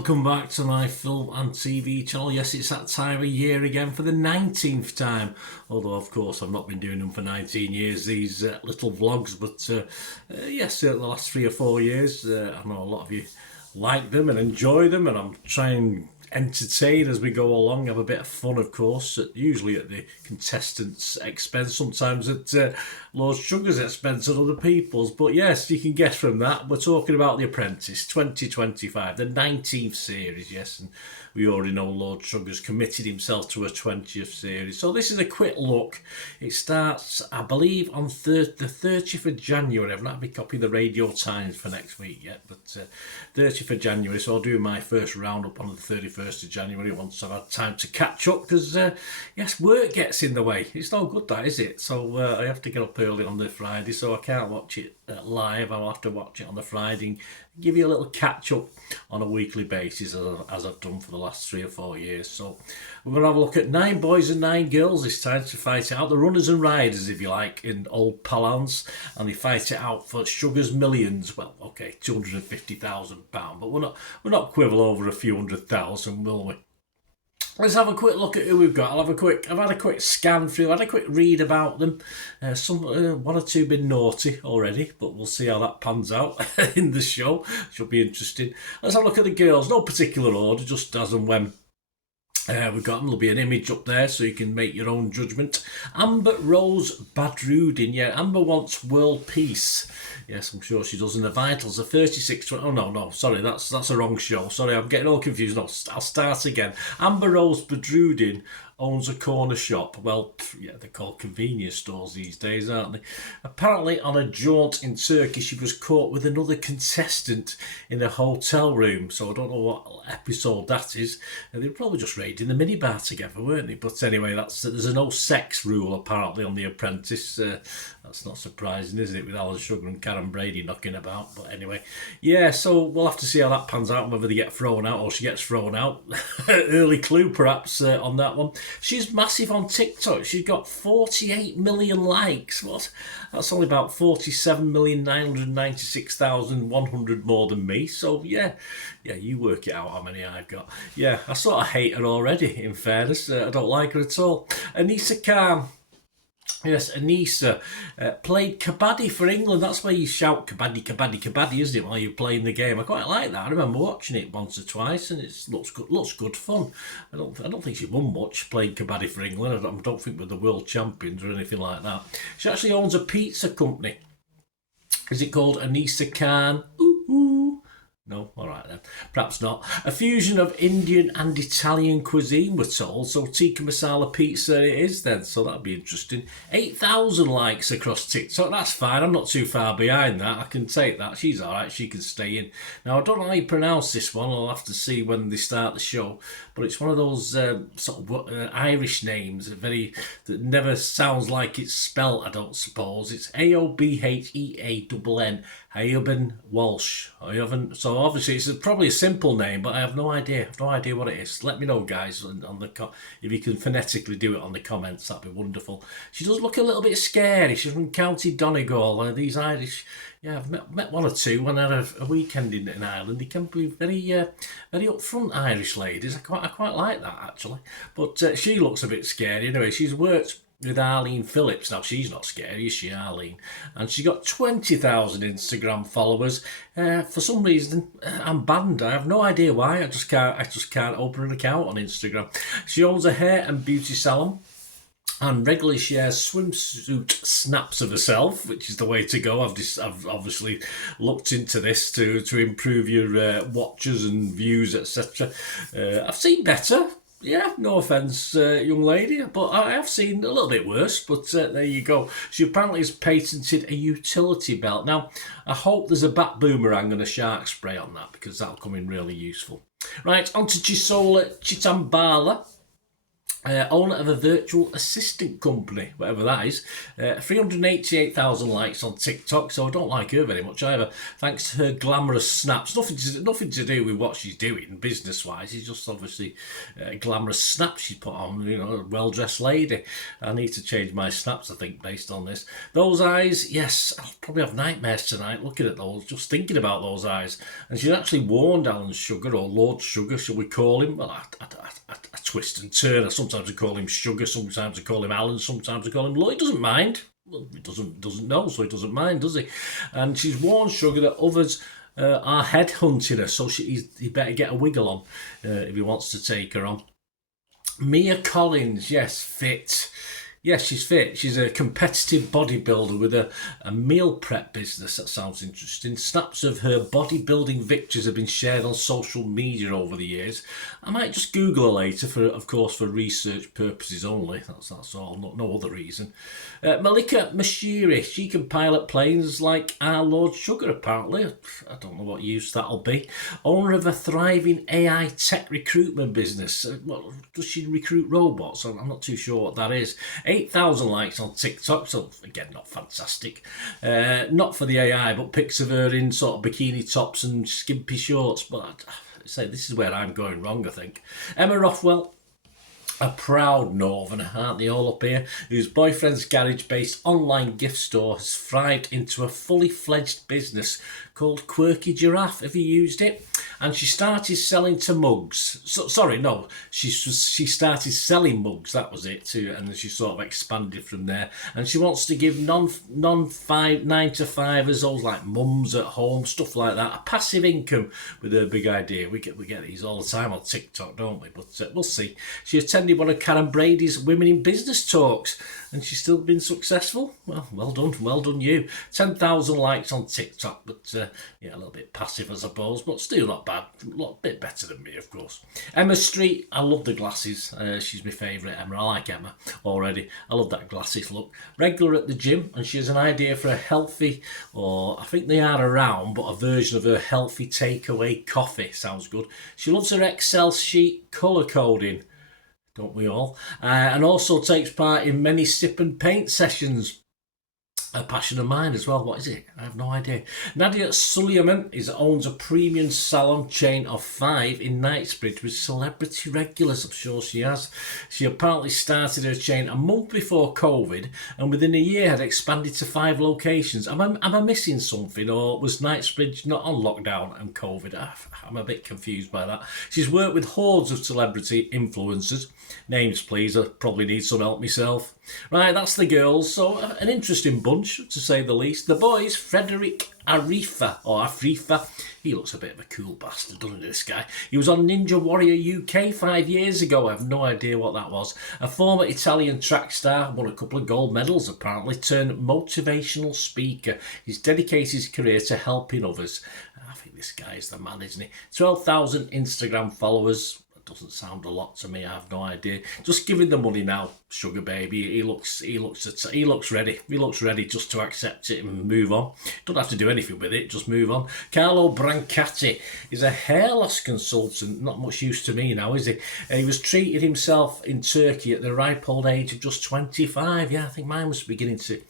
welcome back to my film and TV channel. Yes, it's that time of year again for the 19th time. Although, of course, I've not been doing them for 19 years, these little vlogs. But yes, the last 3 or 4 years, I know a lot of you like them and enjoy them. And I'm trying entertain as we go along, have a bit of fun, of course, usually at the contestants' expense, sometimes at Lord Sugar's expense and other people's. But yes, you can guess from that, we're talking about The Apprentice 2025, the 19th series, yes, and we already know Lord Sugar's committed himself to a 20th series. So this is a quick look. It starts, I believe, on the 30th of January. I've not had my copy of the Radio Times for next week yet, but 30th of January, so I'll do my first roundup on the 31st of January once I've had time to catch up, because yes, work gets in the way. It's no good, that, is it? So I have to get up early on the Friday, so I can't watch it live. I'll have to watch it on the Friday and give you a little catch up on a weekly basis, as I've done for the last 3 or 4 years. So we're going to have a look at 9 boys and 9 girls this time to fight it out. The runners and riders, if you like, in old parlance, and they fight it out for Sugar's millions. Well, okay, £250,000, but we're not quibble over a few 100,000, will we? Let's have a quick look at who we've got. I've had a quick scan through, had a quick read about them. One or two been naughty already, but we'll see how that pans out in the show. Should be interesting. Let's have a look at the girls. No particular order, just as and when we've got them. There'll be an image up there so you can make your own judgment. Amber Rose Badrudin. Yeah, Amber wants world peace. Yes, I'm sure she does. In the Vitals, a 36... Oh, no, sorry, that's a wrong show. Sorry, I'm getting all confused. No, I'll start again. Amber Rose Badrudin owns a corner shop. Well, yeah, they're called convenience stores these days, aren't they? Apparently, on a jaunt in Turkey, she was caught with another contestant in a hotel room. So I don't know what episode that is. They were probably just raiding the minibar together, weren't they? But anyway, there's a no sex rule, apparently, on The Apprentice. That's not surprising, is it, with Alan Sugar and Karen Brady knocking about? But anyway, yeah, so we'll have to see how that pans out, whether they get thrown out or she gets thrown out. Early clue, perhaps, on that one. She's massive on TikTok. She's got 48 million likes. What? That's only about 47,996,100 more than me. So, yeah, you work it out how many I've got. Yeah, I sort of hate her already, in fairness. I don't like her at all. Anissa Khan. Yes, Anissa played kabaddi for England. That's where you shout kabaddi, kabaddi, kabaddi, isn't it, while you're playing the game? I quite like that. I remember watching it once or twice, and it looks good fun. I don't think she won much playing kabaddi for England. I don't think we're the world champions or anything like that. She actually owns a pizza company. Is it called Anissa Khan? No? All right then. Perhaps not. A fusion of Indian and Italian cuisine, we're told. So tikka masala pizza it is then. So that'll be interesting. 8,000 likes across TikTok. That's fine. I'm not too far behind that. I can take that. She's all right. She can stay in. Now, I don't know how you pronounce this one. I'll have to see when they start the show. But it's one of those sort of Irish names that never sounds like it's spelt, I don't suppose. It's Aobheann. Eoban Walsh. So obviously it's probably a simple name, but I have no idea. What it is. Let me know, guys, if you can phonetically do it on the comments. That'd be wonderful. She does look a little bit scary. She's from County Donegal. These Irish, yeah, I've met one or two when I had a weekend in Ireland. They can be very upfront Irish ladies. I quite like that, actually. But she looks a bit scary. Anyway, she's worked with Arlene Phillips. Now, she's not scary, is she, Arlene? And she got 20,000 Instagram followers. For some reason, I'm banned. I have no idea why. I just can't open an account on Instagram. She owns a hair and beauty salon and regularly shares swimsuit snaps of herself, which is the way to go. I've obviously looked into this to improve your watches and views, etc. I've seen better. Yeah, no offence, young lady, but I have seen a little bit worse, but there you go. She apparently has patented a utility belt. Now, I hope there's a bat boomerang and a shark spray on that, because that'll come in really useful. Right, on to Chisola Chitambala. Owner of a virtual assistant company, whatever that is. 388,000 likes on TikTok, so I don't like her very much either. Thanks to her glamorous snaps. Nothing to do with what she's doing business-wise. It's just obviously glamorous snaps she's put on, a well-dressed lady. I need to change my snaps, I think, based on this. Those eyes, yes, I'll probably have nightmares tonight looking at those, just thinking about those eyes. And she's actually warned Alan Sugar, or Lord Sugar, shall we call him? Well, I twist and turn. Sometimes I call him Sugar, sometimes I call him Alan, sometimes I call him Lord. He doesn't mind. Well, he doesn't know, so he doesn't mind, does he? And she's warned Sugar that others are headhunting her, so he better get a wiggle on if he wants to take her on. Mia Collins, yes, fit. Yes, she's fit. She's a competitive bodybuilder with a meal prep business. That sounds interesting. Snaps of her bodybuilding victories have been shared on social media over the years. I might just Google her later, for research purposes only. That's all, no other reason. Malika Mashiri, she can pilot planes like our Lord Sugar, apparently. I don't know what use that'll be. Owner of a thriving AI tech recruitment business. Does she recruit robots? I'm not too sure what that is. 8,000 likes on TikTok, so again, not fantastic. Not for the AI, but pics of her in sort of bikini tops and skimpy shorts. But I'd say this is where I'm going wrong, I think. Emma Rothwell, a proud northerner, aren't they all up here, whose boyfriend's garage-based online gift store has thrived into a fully fledged business called Quirky Giraffe. Have you used it? And she started selling to mugs. She started selling mugs. That was it too, and then she sort of expanded from there. And she wants to give non 9-to-5ers, those like mums at home, stuff like that, a passive income with her big idea. We get these all the time on TikTok, don't we? But we'll see. She attended one of Karen Brady's Women in Business talks, and she's still been successful. Well done you. 10,000 likes on TikTok, but a little bit passive, I suppose, but still not bad. A bit better than me, of course. Emma Street, I love the glasses. She's my favourite Emma. I like Emma already. I love that glasses look. Regular at the gym, and she has an idea for a healthy, or I think they are around, but a version of her healthy takeaway coffee. Sounds good. She loves her Excel sheet colour coding. Don't we all? And also takes part in many sip and paint sessions. A passion of mine as well. What is it? I have no idea. Nadia Suleiman owns a premium salon chain of 5 in Knightsbridge with celebrity regulars. I'm sure she has. She apparently started her chain a month before COVID, and within a year had expanded to 5 locations. Am I missing something, or was Knightsbridge not on lockdown and COVID? I'm a bit confused by that. She's worked with hordes of celebrity influencers. Names, please. I probably need some help myself. Right, that's the girls. So an interesting bunch, to say the least. The boys, Frederick Afrifa. He looks a bit of a cool bastard, doesn't he, this guy? He was on Ninja Warrior UK 5 years ago. I have no idea what that was. A former Italian track star, won a couple of gold medals apparently, turned motivational speaker. He's dedicated his career to helping others. I think this guy is the man, isn't he? 12,000 Instagram followers. Doesn't sound a lot to me. I have no idea. Just give him the money now, sugar baby. He looks ready. He looks ready just to accept it and move on. Don't have to do anything with it. Just move on. Carlo Brancati is a hair loss consultant. Not much use to me now, is he? He was treated himself in Turkey at the ripe old age of just 25. Yeah, I think mine was beginning to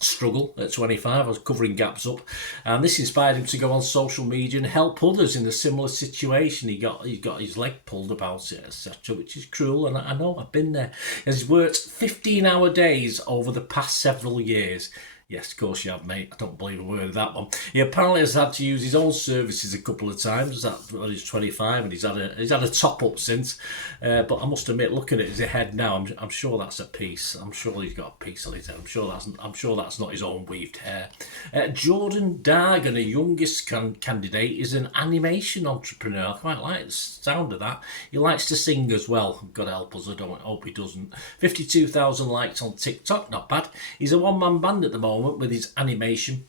struggle at 25. I was covering gaps up, and this inspired him to go on social media and help others in a similar situation. He got his leg pulled about it, etc., which is cruel, and I know, I've been there. He's worked 15-hour days over the past several years. Yes, of course you have, mate. I don't believe a word of that one. He apparently has had to use his own services a couple of times. When he's 25, and he's had a top up since. But I must admit, looking at his head now, I'm sure that's a piece. I'm sure he's got a piece on his head. I'm sure that's not his own weaved hair. Jordan Dargan, a youngest candidate, is an animation entrepreneur. I quite like the sound of that. He likes to sing as well. God help us, I hope he doesn't. 52,000 likes on TikTok, not bad. He's a one-man band at the moment with his animation,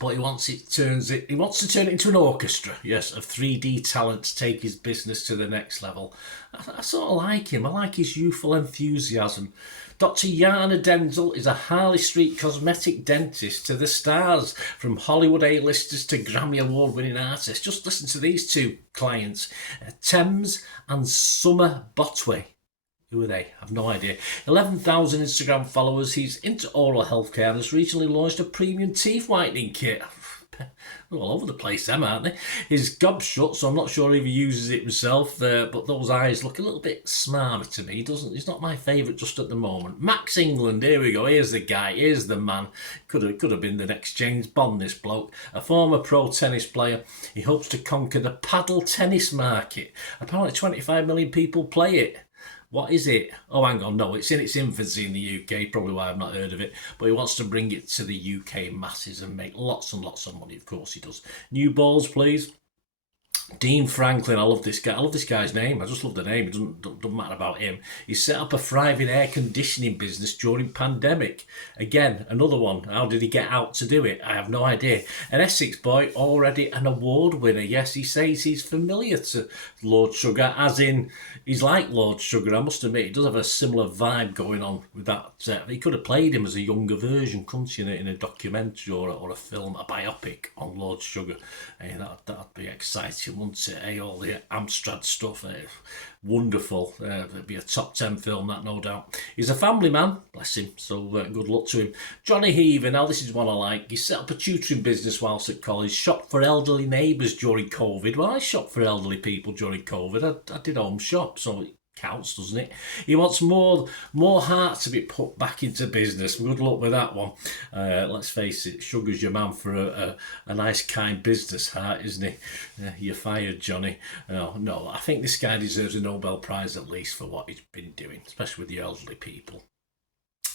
but he wants to turn it into an orchestra, yes, of 3D talent to take his business to the next level. I sort of like him. I like his youthful enthusiasm. Dr. Yana Denzel is a Harley Street cosmetic dentist to the stars, from Hollywood A-listers to Grammy Award-winning artists. Just listen to these two clients, Thames and Summer Botway. Who are they? I have no idea. 11,000 Instagram followers. He's into oral healthcare and has recently launched a premium teeth whitening kit. They're all over the place, them, aren't they? His gob's shut, so I'm not sure if he uses it himself, but those eyes look a little bit smarmy to me. He's not my favourite just at the moment. Max England, here we go. Here's the guy. Here's the man. Could have been the next James Bond, this bloke. A former pro tennis player. He hopes to conquer the paddle tennis market. Apparently 25 million people play it. What is it? Oh, hang on, no, it's in its infancy in the UK, probably why I've not heard of it. But he wants to bring it to the UK masses and make lots and lots of money, of course he does. New balls, please. Dean Franklin, I love this guy. I love this guy's name. I just love the name. It doesn't matter about him. He set up a thriving air conditioning business during pandemic. Again, another one. How did he get out to do it? I have no idea. An Essex boy, already an award winner. Yes, he says he's familiar to Lord Sugar, as in he's like Lord Sugar. I must admit, he does have a similar vibe going on with that. He could have played him as a younger version, couldn't you, in a documentary or a film, a biopic on Lord Sugar. Hey, that'd be exciting, wouldn't it? Hey, all the Amstrad stuff. Wonderful. It'd be a top 10 film, that, no doubt. He's a family man, bless him, so good luck to him. Johnny Heaver, now this is one I like. He set up a tutoring business whilst at college, shopped for elderly neighbours during COVID. Well, I shopped for elderly people during COVID. I did home shop, so it counts, doesn't it? He wants more heart to be put back into business. Good luck with that one. Let's face it, Sugar's your man for a nice, kind business heart, isn't he? You're fired, Johnny. No, I think this guy deserves a Nobel Prize at least for what he's been doing, especially with the elderly people.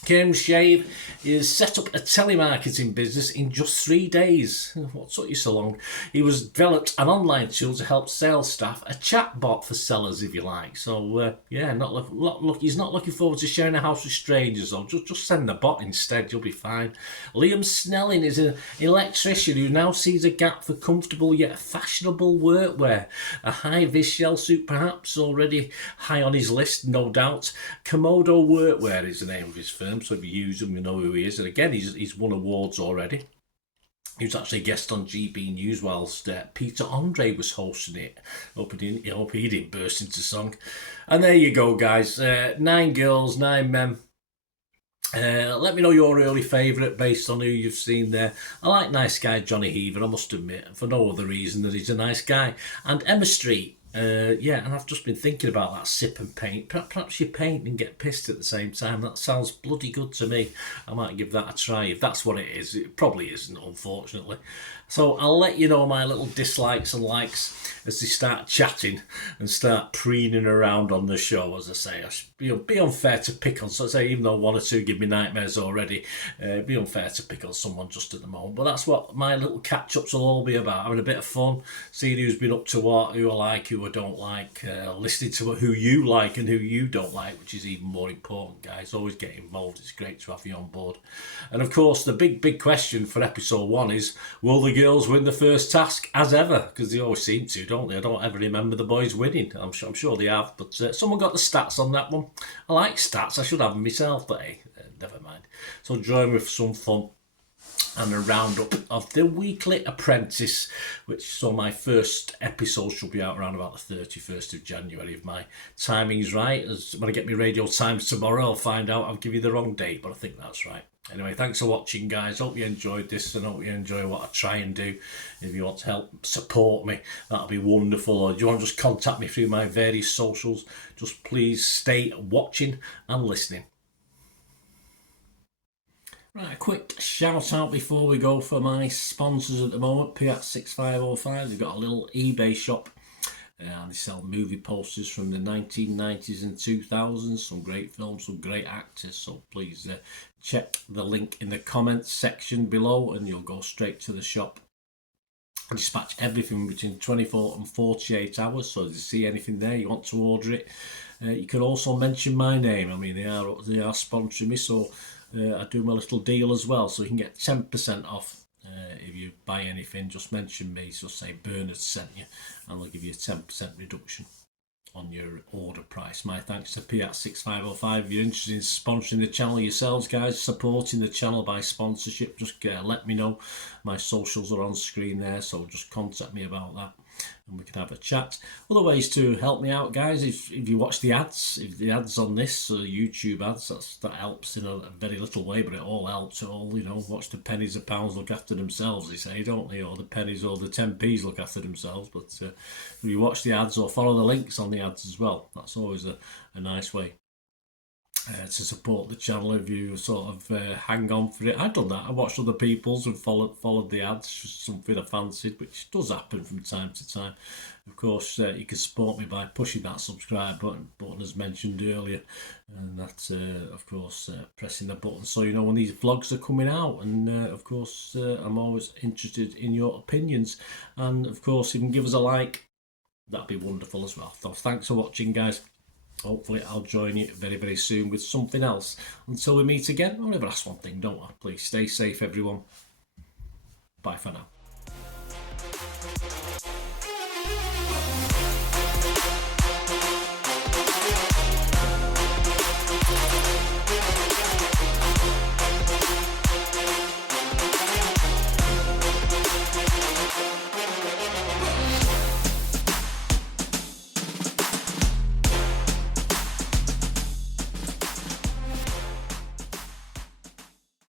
Kim Shave is set up a telemarketing business in just 3 days. What took you so long? He was developed an online tool to help sales staff, a chat bot for sellers, if you like. So yeah, he's not looking forward to sharing a house with strangers, though. Just send the bot instead, you'll be fine. Liam Snelling is an electrician who now sees a gap for comfortable yet fashionable workwear. A high-vis shell suit, perhaps, already high on his list, no doubt. Komodo Workwear is the name of his firm. So if you use him, you know who he is. And again, he's won awards already. He was actually a guest on GB News whilst Peter Andre was hosting it. Hope he didn't burst into song. And there you go, guys. 9 girls, 9 men. Let me know your early favourite based on who you've seen there. I like nice guy Johnny Heaver, I must admit, for no other reason than he's a nice guy. And Emma Street. Yeah, and I've just been thinking about that sip and paint. Perhaps you paint and get pissed at the same time. That sounds bloody good to me. I might give that a try if that's what it is. It probably isn't, unfortunately. So I'll let you know my little dislikes and likes as they start chatting and start preening around on the show. As I say, I should be unfair to pick on. So I say, even though 1 or 2 give me nightmares already, it'd be unfair to pick on someone just at the moment. But that's what my little catch-ups will all be about. Having a bit of fun, seeing who's been up to what, who I like, who I don't like, listening to who you like and who you don't like, which is even more important, guys. Always get involved. It's great to have you on board. And of course, the big question for episode 1 is, will the girls win the first task as ever? Because they always seem to, don't they? I don't ever remember the boys winning. I'm sure they have, but someone got the stats on that one. I like stats. I should have them myself, but hey, never mind. So join me for some fun and a roundup of the weekly Apprentice, so my first episode should be out around about the 31st of January if my timing's right. When I get my radio times tomorrow, I'll find out. I'll give you the wrong date, but I think that's right. Anyway, thanks for watching, guys. Hope you enjoyed this and hope you enjoy what I try and do. If you want to help support me, that'll be wonderful. Or do you want to just contact me through my various socials, just please stay watching and listening. Right, a quick shout out before we go for my sponsors at the moment. Piat 6505, they've got a little eBay shop and they sell movie posters from the 1990s and 2000s, some great films, some great actors, so please check the link in the comments section below and you'll go straight to the shop. I dispatch everything between 24 and 48 hours, so if you see anything there you want to order it, you can also mention my name. I mean, they are sponsoring me, so I do my little deal as well, so you can get 10% off if you buy anything. Just mention me, so say Bernard sent you, and they'll give you a 10% reduction on your order price. My thanks to Piat 6505. If you're interested in sponsoring the channel yourselves, guys, supporting the channel by sponsorship, just let me know. My socials are on screen there, so just contact me about that. and we can have a chat. Other ways to help me out, guys, if you watch the ads, if the ads on this YouTube ads, that helps in a very little way, but it all helps. It all, you know, watch the pennies and pounds look after themselves, they say, don't they? Or the pennies or the 10p's look after themselves. But if you watch the ads or follow the links on the ads as well, that's always a nice way to support the channel. If you sort of hang on for it, I've done that. I watched other people's and followed the ads, just something I fancied, which does happen from time to time. Of course, you can support me by pushing that subscribe button as mentioned earlier, and that of course pressing the button so you know when these vlogs are coming out. And of course I'm always interested in your opinions, and of course you can give us a like, that'd be wonderful as well. So thanks for watching, guys. Hopefully I'll join you very, very soon with something else. Until we meet again, I'll never ask one thing, don't I? Please stay safe, everyone. Bye for now.